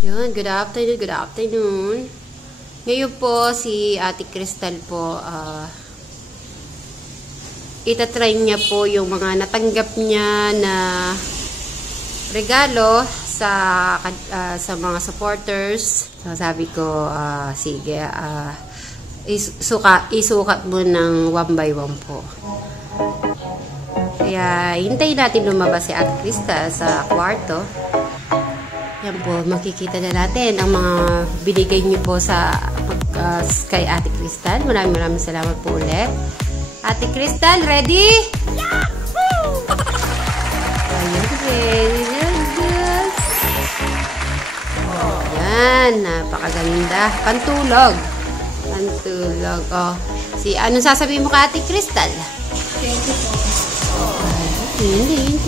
Yun, good afternoon, good afternoon. Ngayon po, si Ate Crystal po, itatry niya po yung mga natanggap niya na regalo sa mga supporters. So, sabi ko, sige, isukat mo ng 1 by 1 po. Kaya, hintayin natin lumabas si Ate Crystal sa kwarto. Yan po, makikita na natin ang mga binigay niyo po kay Ate Crystal. Maraming salamat po ulit. Ate Crystal, ready? Yahoo! Ayan, ready na, guys. Ayan, napakaganda. Pantulog. Pantulog. Oh, anong sasabihin mo kay Ate Crystal? Thank you po. Hindi.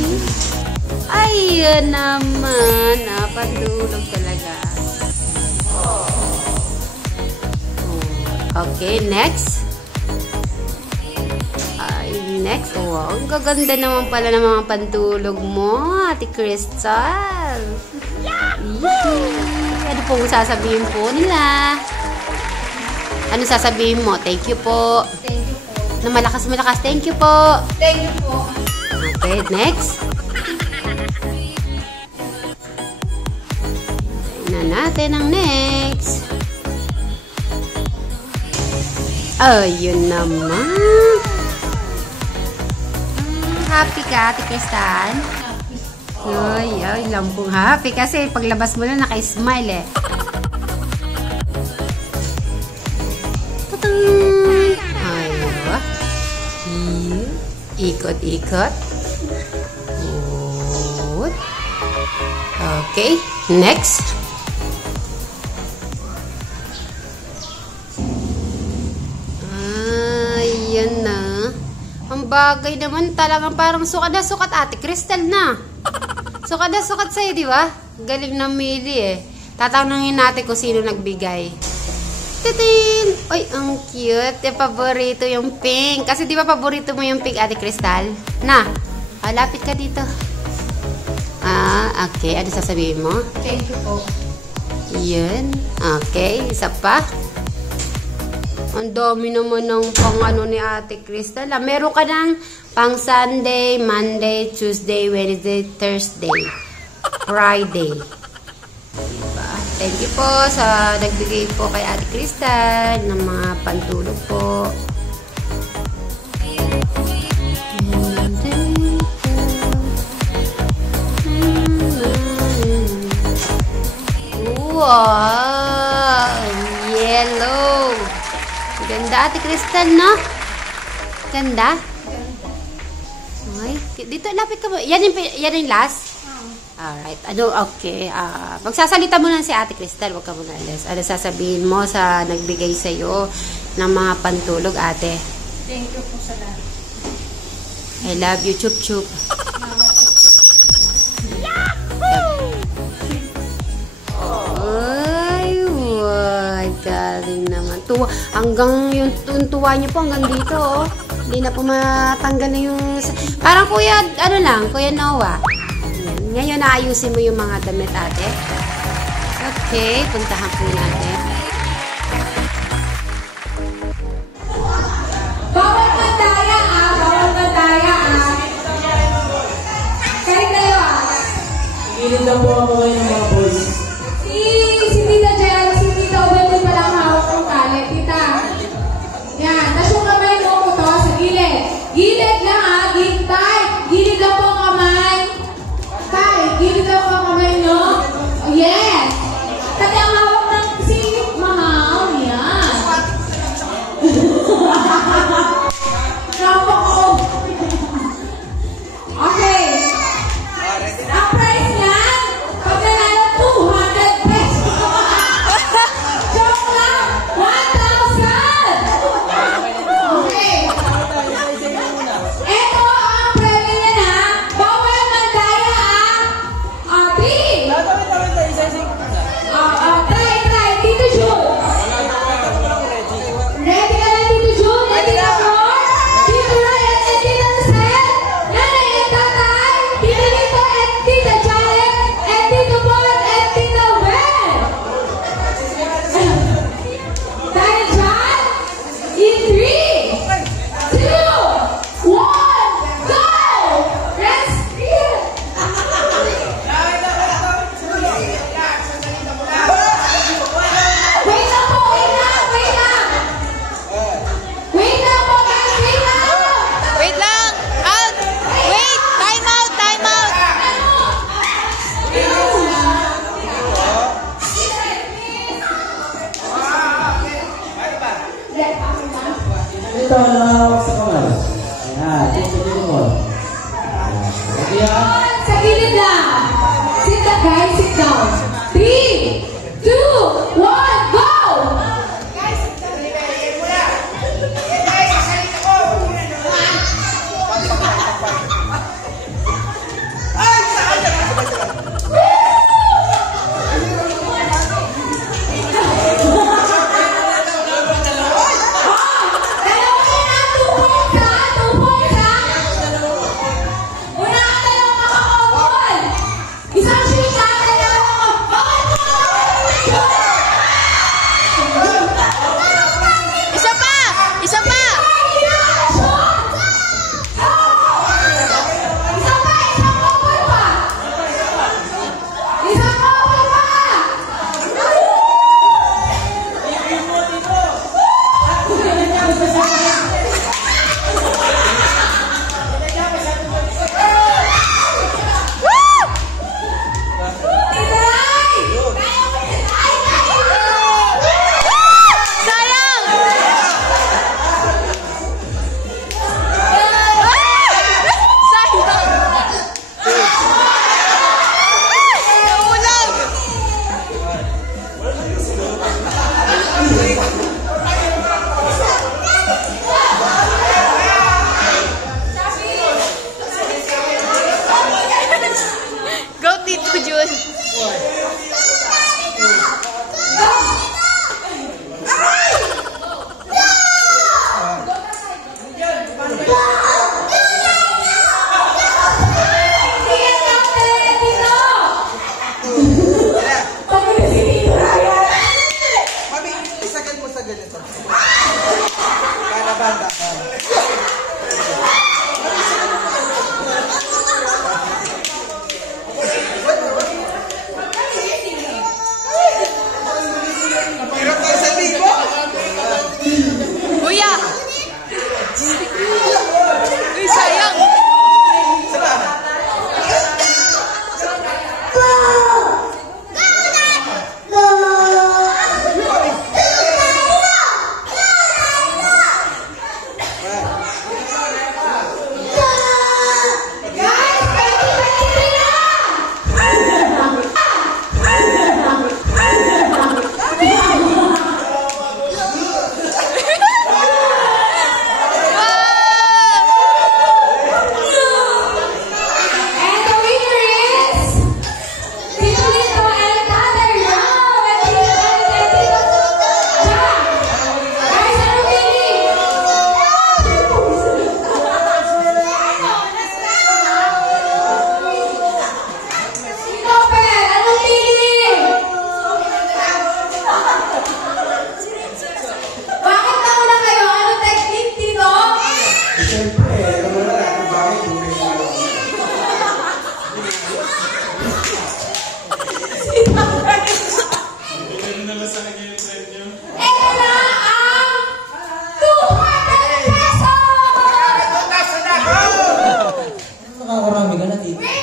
Ayan naman. Napatulog talaga. Okay, next. Next. Oh, ang gaganda naman pala ng mga pantulog mo, Ate Crystal. Ano pong sasabihin po nila? Ano sasabihin mo? Thank you po. Thank you po. Na malakas. Thank you po. Thank you po. Okay, next. Natin ang next. Ayun naman. Happy ka, Ate Crystal? Ay, lampong happy. Kasi paglabas mo na naka-smile eh. Tutang! Ayun. Ikot-ikot. Good. Okay, next. Yan na. Ang bagay naman talagang parang sukat na sukat, Ate Crystal na. Sukat na sukat sa'yo, di ba? Galing na mili eh. Tatanungin natin kung sino nagbigay. Titin! Uy, ang cute. Paborito yung pink. Kasi di ba paborito mo yung pink, Ate Crystal? Na, lapit ka dito. Okay. Ano sasabihin mo? Thank you po. Yan. Okay. Isa pa. Ang dami naman ng pang-ano ni Ate Crystal. Meron ka ng pang Sunday, Monday, Tuesday, Wednesday, Thursday, Friday. Diba? Thank you po sa nagbigay po kay Ate Crystal ng mga pantulog po. Wow! Yellow! Ganda, Ate Crystal, no? Ganda? Okay. Dito, lapit ka mo. Yan yung last? Alright. Okay. Magsasalita mo lang si Ate Crystal. Huwag ka muna alis. Ano sasabihin mo sa nagbigay sa'yo ng mga pantulog, Ate? Thank you po sa lahat. I love you, chup chup. Galing naman. Hanggang yung tuwa niyo po hanggang dito, oh. Hindi na po matanggal na yung... Parang Kuya Noah. Ngayon, naayusin mo yung mga damit, Ate. Okay, puntahan po natin. Bawal mandaya, Bawal mandaya, Kahit kayo, Gilid lang po ako ngayon ng mga boys. Si Tita Jel, si Tita Obel pa lang hawak ng tali. Tita. Yan. Tapos yung kamay mo to sa gilid. Gilid lang, gilid tight. Gilid lang po ang kamay. Tight. Gilid lang po ang kamay, no? Oh, yes. Kasi ang hawak ng singit, mahal. Yan. Hawak ko. Okay. Ang price niyan, pag nanalo 200. ito, nakahawak sa kamay. Ayan, tingnan mo. Ayan. Sa gilid lang. Sit down, guys. Sit down. 3, 2, 1, go! Nakakarami ka na, tito.